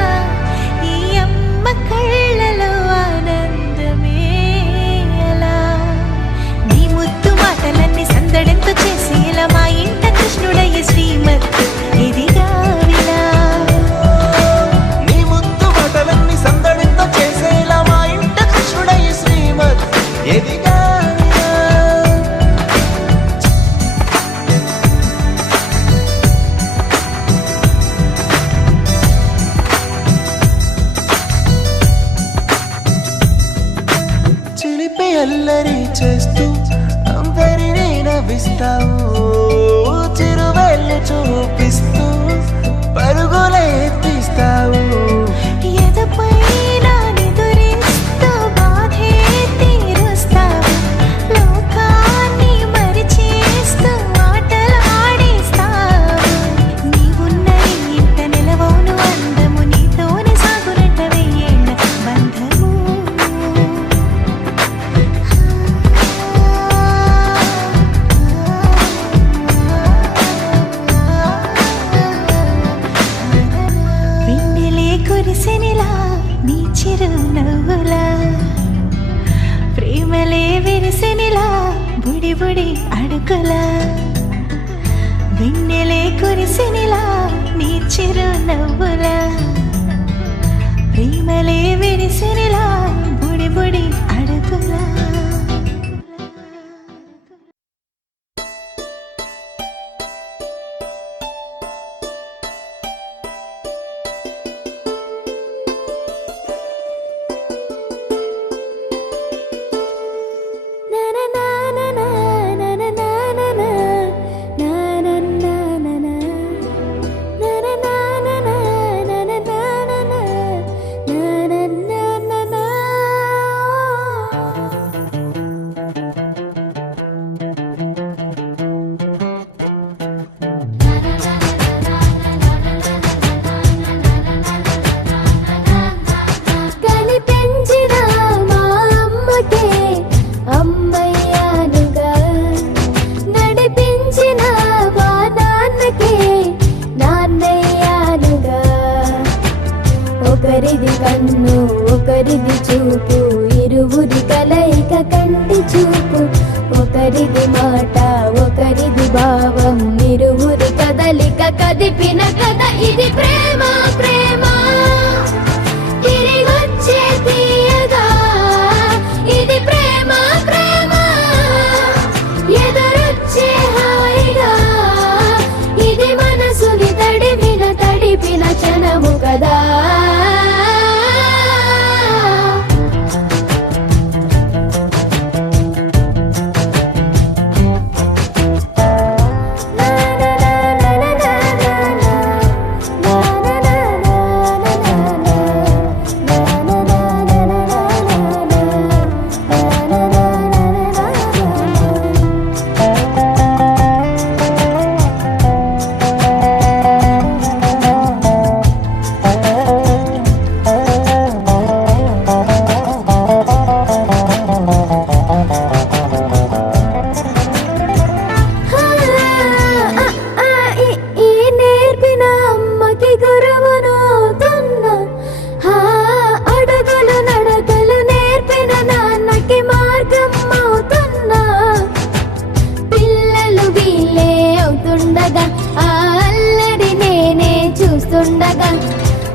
ఈ అమ్మ కళ్ళలో ఆనందమే అలా నీ ముద్దు మాటలన్నీ సందడెంతో చేసి ఇలా మా ఇంట కృష్ణుడయ్య శ్రీమత్ ఇదిగా విలా నీ చేస్తూ అందరినీ నవ్విస్తావు, చిరువెళ్ళు చూపిస్తూ పరుగులే ఎత్తిస్తావు. కురిసెనిలా నీ చిరునవ్వులా, ప్రేమలే విరిసెనిలా బుడి బుడి అడుగులా. వెన్నెలే కురిసెనిలా నీ చిరునవ్వులా, ప్రేమలే విరిసెనిలా బుడి బుడి అడుగులా. ఒకరిది కన్ను ఒకరిది చూపు, ఇరువురి కలయిక కంటి చూపు. ఒకరిది మాట ఒకరిది భావం, ఇరువురి కదలిక కదిపిన కథ ఇది ప్రేమ. ప్రేమ తిరిగొచ్చే తీయగా, ఇది ప్రేమ. ప్రేమ ఎదురొచ్చే హాయిగా, ఇది మనసుని తడిపిన క్షణము కదా.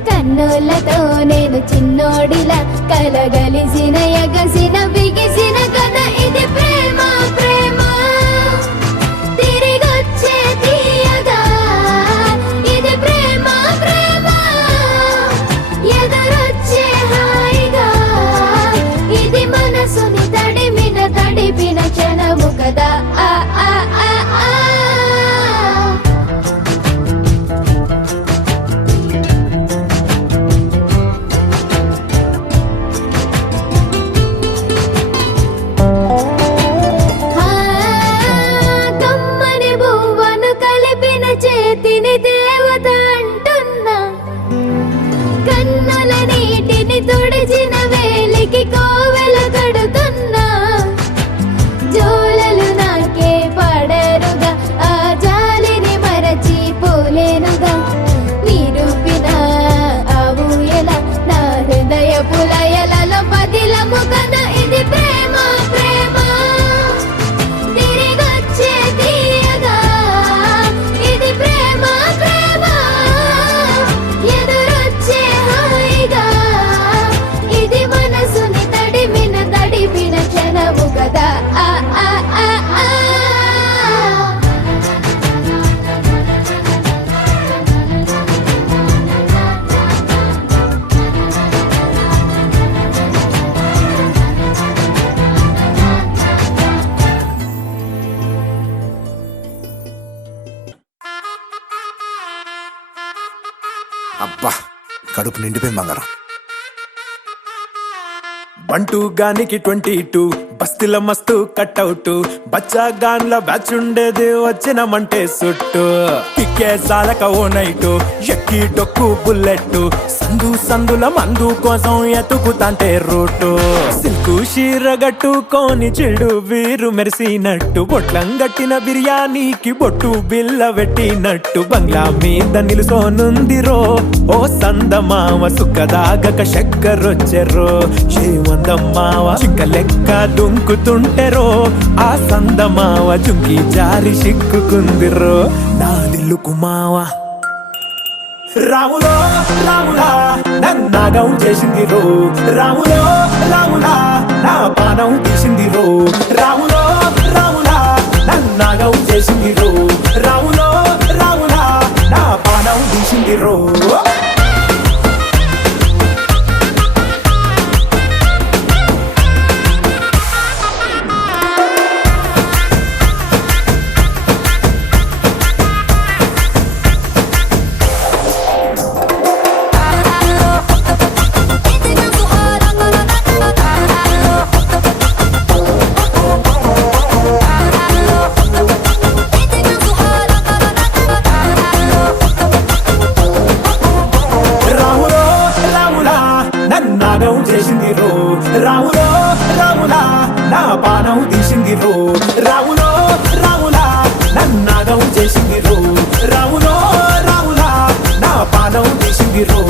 కన్నులతో నేను చిన్నోడిలా కలగలిసిన ఎగసిన బిగిసిన కథ ఇది ప్రేమ. ప్రేమ తిరిగొచ్చే తీయగా, ఇది ప్రేమ. ప్రేమ ఎదురొచ్చే హాయిగా, ఇది మనసుని తడిపిన క్షణము కదా. అబ్బా కడుపు నిండిపోయింది బంగారం. బంటూ గానికి 22 బస్తిల మస్తు కట్అవుట్ బచ్చా గాన్ల బ్యాచ్ ఉండేది వచ్చినమంటే సుట్టు కిక్కే సాలక ఓ నైటు ఎక్కి డొక్కు బుల్లెట్ సందుల మందు కోసం ఎతుకుతాంటే రూటు సిల్కు షీరగట్టుకోని చెడు వీరు మెరిసినట్టు బొట్లం గట్టిన బిర్యానీకి బొట్టు బిల్ల పెట్టినట్టు బంగ్లా మీద నిలుసోనుందిరో ఓ సందమావ సుఖదాగక చక్కరొచ్చెరో చేమందమ్మావ చిక్క లెక్క దుంకుతుంటెరో ఆ సందమావ జుంకి జారి సిక్కుకుందిరో నా దిల్లుకు మావా రాములో రాములా నన్నాగం చేసిందిరో రాములో రాములా నా పానం తీసిందిరో రాములో రాములా నన్నాగం చేసిందిరో రాములో రాములా నా పానం తీసిందిరో చేసిందిరో రాములో రాములా నా పానం తీసిందిరో రాములో రాములా నన్నాగం చేసిందిరో రాములో రాములా నా పానం తీసిందిరో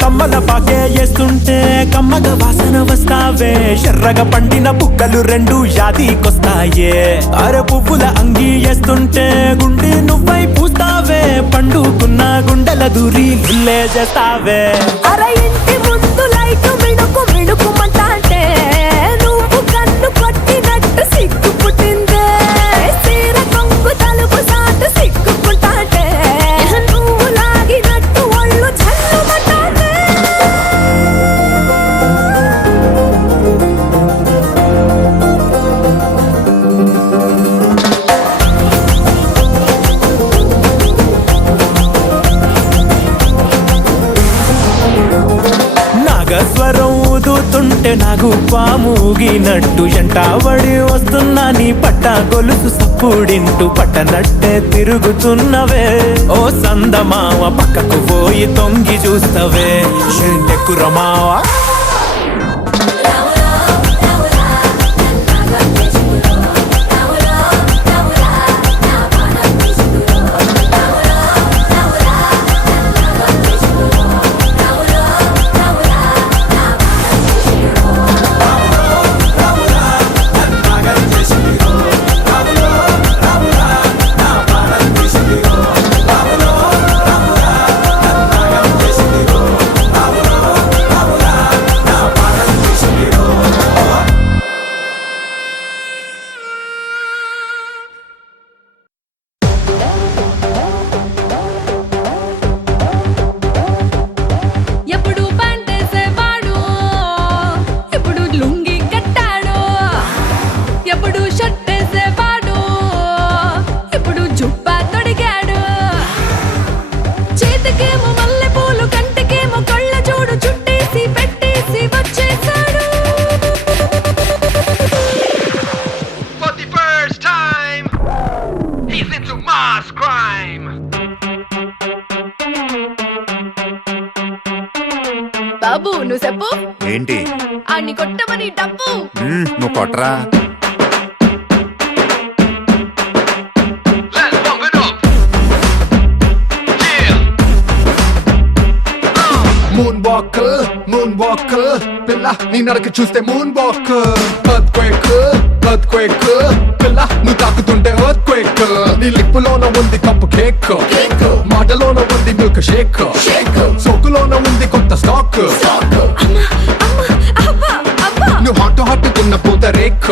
కమ్మల పాకే వేస్తుంటే కమ్మగ వాసన వస్తావే ఎర్రగా పండిన బుక్కలు 2 యాదికొస్తాయే అర పువ్వుల అంగి వేస్తుంటే గుండె నువ్వై పూస్తావే పండుకున్న గుండెల దూరి లిల్లే చేస్తావే అర ఇంటి ముందు లైట్ మిణుకు మిణుకుమంటే నువ్వు కన్ను కొట్టినట్టు సిగ్గు పుట్టిందే సీర కొంగు తలుపు సాటు సిగ్గుకుంటాంటే నువ్వు లాగినట్టు ఒళ్ళు చల్లుమంటాంటే నాగస్వరం ఊదుతుంటే నాకు పాముగినట్టు ఎంటావడి వస్తున్నా నీ పట్ట గొలుసు సప్పుడింటూ పట్టనట్టే తిరుగుతున్నవే ఓ సందమావ పక్కకు పోయి తొంగి చూస్తవే షెండెక్కురమావా బాబు నువ్వు చెప్పు ఏంటి అన్ని కొట్టమని డబ్బు నువ్వు కొట్టరా మూన్ వాకర్ పిల్ల నీ నడక చూస్తే మూన్ వాకర్ ఎర్త్క్వేక్ పిల్ల నువ్వు తాకుతుంటే ఎర్త్క్వేక్ నీ లిప్పులోన ఉంది కప్పు కేక్ మాటలోన ఉంది మిల్క్ షేక్ షేక్ సోకులోన ఉంది కొత్త స్టాక్ నువ్వు హాట్ హాట్ తిన్న పూత రేక్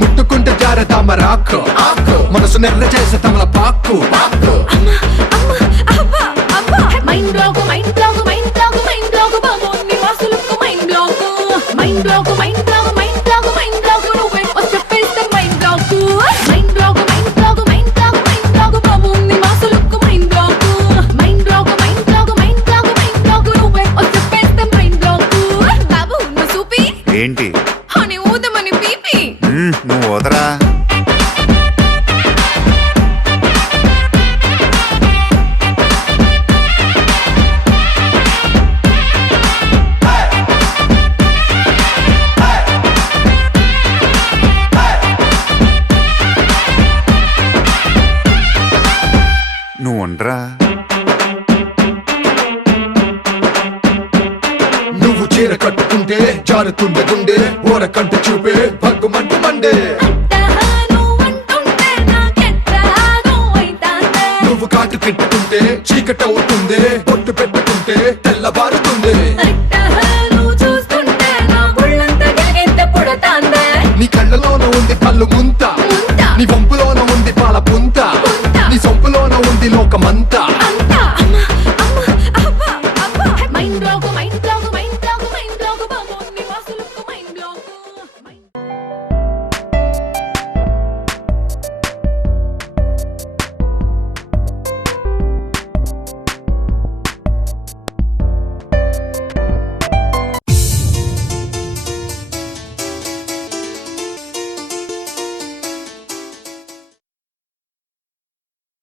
ముట్టుకుంటే జార తామరాకు మనసు నెర్ర చేసే తమల పాకు mind block mind block mind block mind block బాబోని వాసులకు mind block mind block mind block mind block mind block నువ్వే వచ్చేస్తే mind block mind block mind block mind block mind block బాబోని వాసులకు mind block mind block mind block mind block mind block నువ్వే వచ్చేస్తే mind black బాబు నువ్వు సూపి ఏంటి అని ఊదమని PP నువ్వు వదరా నువ్వు ఉండరా నువ్వు చీర కట్టుకుంటే జారుతుండే గుండె ఓరకంట చూపే భగ్గుమంటు మండే నువ్వు కాటు పెట్టుకుంటే చీకటి అవుతుంది పొట్టు పెట్టుకుంటే తెల్లబారుతుంది నీ కళ్ళలోన ఉంది కళ్ళు ముంత నీ వంపులోన ఉంది పాల పుంత నీ సొంపులోన ఉంది లోకమంతా